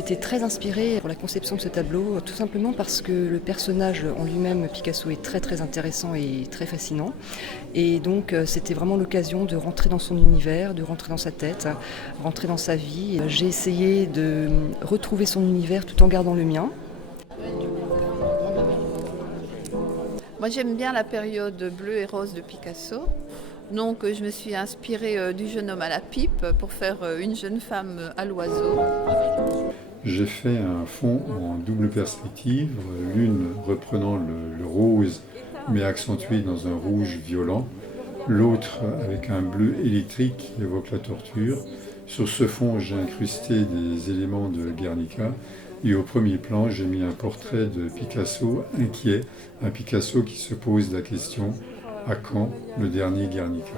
été très inspirée pour la conception de ce tableau, tout simplement parce que le personnage en lui-même, Picasso, est très très intéressant et très fascinant. Et donc c'était vraiment l'occasion de rentrer dans son univers, de rentrer dans sa tête, rentrer dans sa vie. J'ai essayé de retrouver son univers tout en gardant le mien. Moi j'aime bien la période bleue et rose de Picasso. Donc je me suis inspirée du jeune homme à la pipe pour faire une jeune femme à l'oiseau. J'ai fait un fond en double perspective, l'une reprenant le rose mais accentué dans un rouge violent, l'autre avec un bleu électrique qui évoque la torture. Sur ce fond, j'ai incrusté des éléments de Guernica et au premier plan, j'ai mis un portrait de Picasso inquiet, un Picasso qui se pose la question: à quand le dernier Guernica?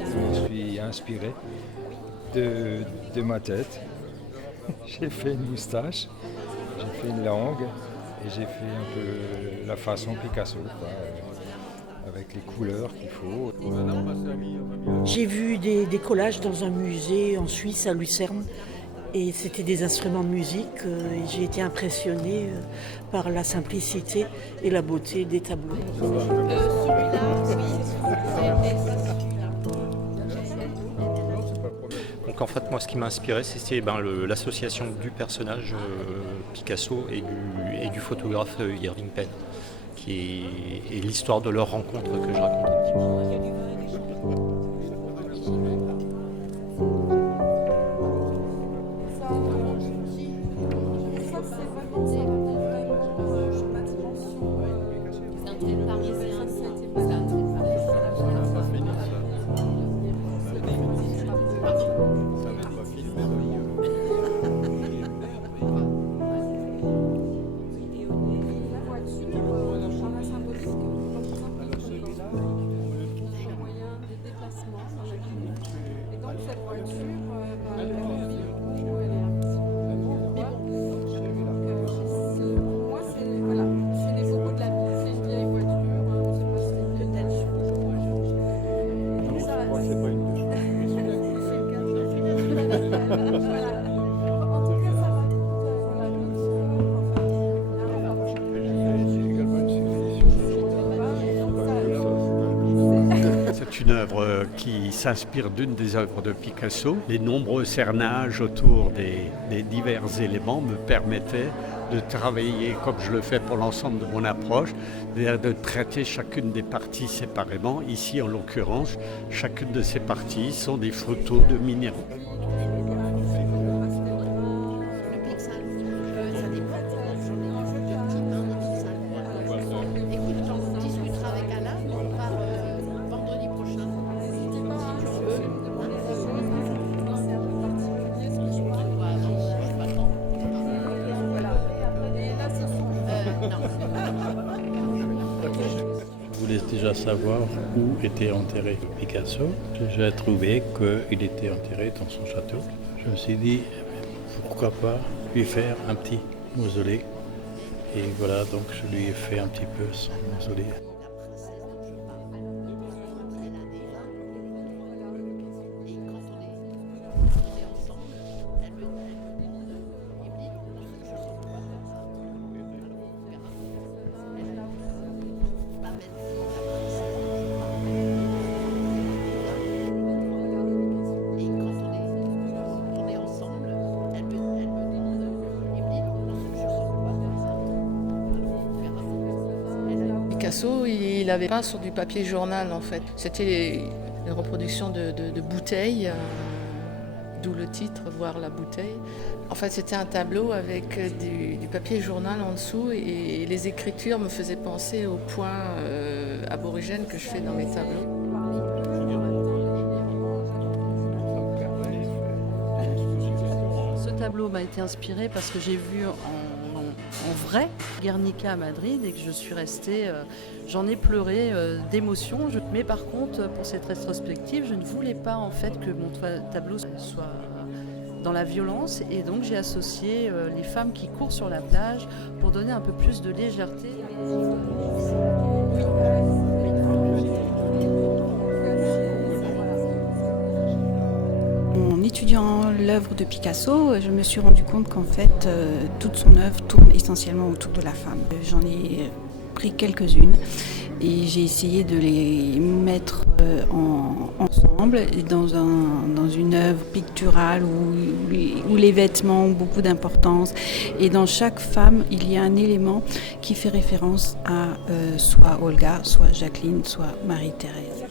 Je suis inspiré de ma tête. J'ai fait une moustache, j'ai fait une langue et j'ai fait un peu la façon Picasso, quoi, avec les couleurs qu'il faut. J'ai vu des collages dans un musée en Suisse, à Lucerne, et c'était des instruments de musique. Et j'ai été impressionnée par la simplicité et la beauté des tableaux. Donc en fait, moi, ce qui m'a inspiré, c'était l'association du personnage Picasso et du photographe Irving Penn, et l'histoire de leur rencontre que je raconte un petit peu. C'est une œuvre qui s'inspire d'une des œuvres de Picasso. Les nombreux cernages autour des divers éléments me permettaient de travailler comme je le fais pour l'ensemble de mon approche, c'est-à-dire de traiter chacune des parties séparément. Ici, en l'occurrence, chacune de ces parties sont des photos de minéraux. Je voulais déjà savoir où était enterré Picasso. J'ai trouvé qu'il était enterré dans son château. Je me suis dit, pourquoi pas lui faire un petit mausolée. Et voilà, donc je lui ai fait un petit peu son mausolée. Picasso, il avait peint sur du papier journal en fait. C'était les reproductions de bouteilles, d'où le titre, voir la bouteille. En fait, c'était un tableau avec du papier journal en dessous et les écritures me faisaient penser aux points aborigènes que je fais dans mes tableaux. Ce tableau m'a été inspiré parce que j'ai vu en vrai Guernica à Madrid et que je suis restée, j'en ai pleuré d'émotion. Mais par contre, pour cette rétrospective, je ne voulais pas en fait que mon tableau soit dans la violence et donc j'ai associé les femmes qui courent sur la plage pour donner un peu plus de légèreté. En étudiant l'œuvre de Picasso, je me suis rendu compte qu'en fait, toute son œuvre tourne essentiellement autour de la femme. J'en ai pris quelques-unes et j'ai essayé de les mettre ensemble dans une œuvre picturale où les vêtements ont beaucoup d'importance. Et dans chaque femme, il y a un élément qui fait référence à soit Olga, soit Jacqueline, soit Marie-Thérèse.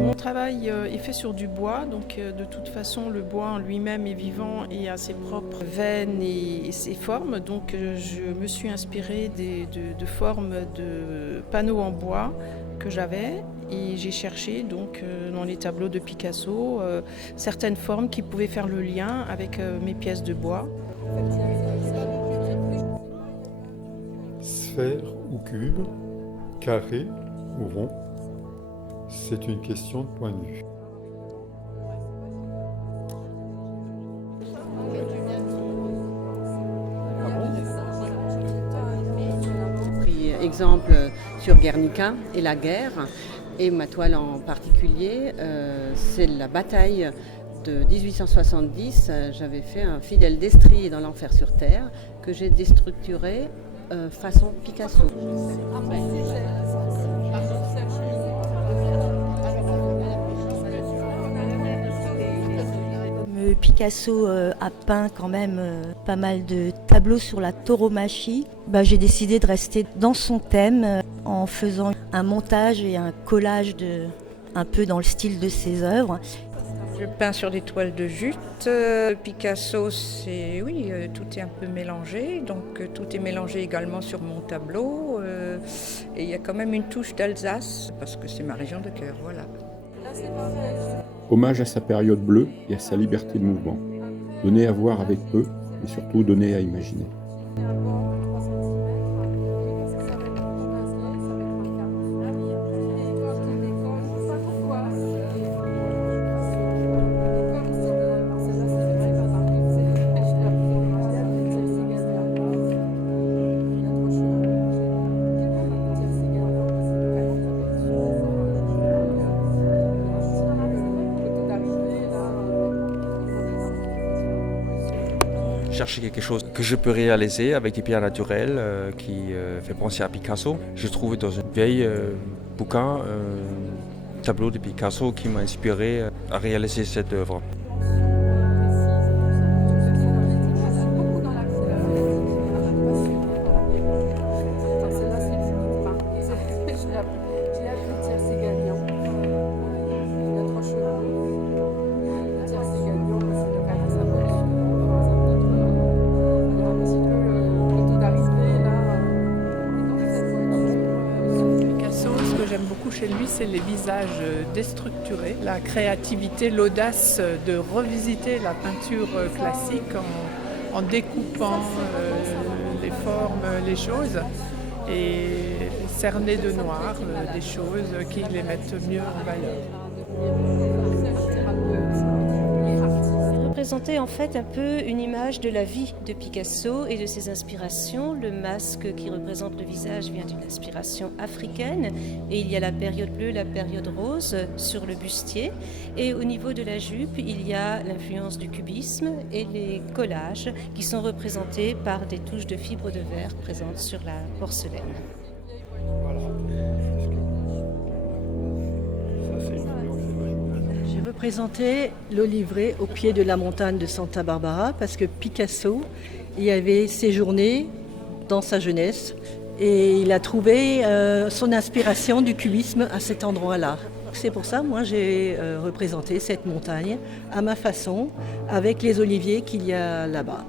Mon travail est fait sur du bois, donc de toute façon le bois en lui-même est vivant et a ses propres veines et ses formes. Donc je me suis inspirée de formes de panneaux en bois que j'avais et j'ai cherché donc dans les tableaux de Picasso certaines formes qui pouvaient faire le lien avec mes pièces de bois. Sphère ou cube, carré ou rond, c'est une question de point de vue. J'ai pris exemple sur Guernica et la guerre, et ma toile en particulier, c'est la bataille de 1870. J'avais fait un fidèle destrier dans l'enfer sur terre que j'ai déstructuré façon Picasso. Picasso a peint quand même pas mal de tableaux sur la tauromachie. J'ai décidé de rester dans son thème en faisant un montage et un collage un peu dans le style de ses œuvres. Je peins sur des toiles de jute. Picasso, tout est un peu mélangé, donc tout est mélangé également sur mon tableau. Et il y a quand même une touche d'Alsace, parce que c'est ma région de cœur, voilà. Hommage à sa période bleue et à sa liberté de mouvement. Donner à voir avec peu, mais surtout donner à imaginer. Chercher quelque chose que je peux réaliser avec des pierres naturelles qui fait penser à Picasso. J'ai trouvé dans un vieil bouquin un tableau de Picasso qui m'a inspiré à réaliser cette œuvre. Chez lui, c'est les visages déstructurés, la créativité, l'audace de revisiter la peinture classique en découpant les formes, les choses et cerner de noir des choses qui les mettent mieux en valeur. Représenter en fait un peu une image de la vie de Picasso et de ses inspirations. Le masque qui représente le visage vient d'une inspiration africaine et il y a la période bleue, la période rose sur le bustier. Et au niveau de la jupe, il y a l'influence du cubisme et les collages qui sont représentés par des touches de fibres de verre présentes sur la porcelaine. J'ai représenté l'olivier au pied de la montagne de Santa Barbara parce que Picasso y avait séjourné dans sa jeunesse et il a trouvé son inspiration du cubisme à cet endroit-là. C'est pour ça, moi, j'ai représenté cette montagne à ma façon, avec les oliviers qu'il y a là-bas.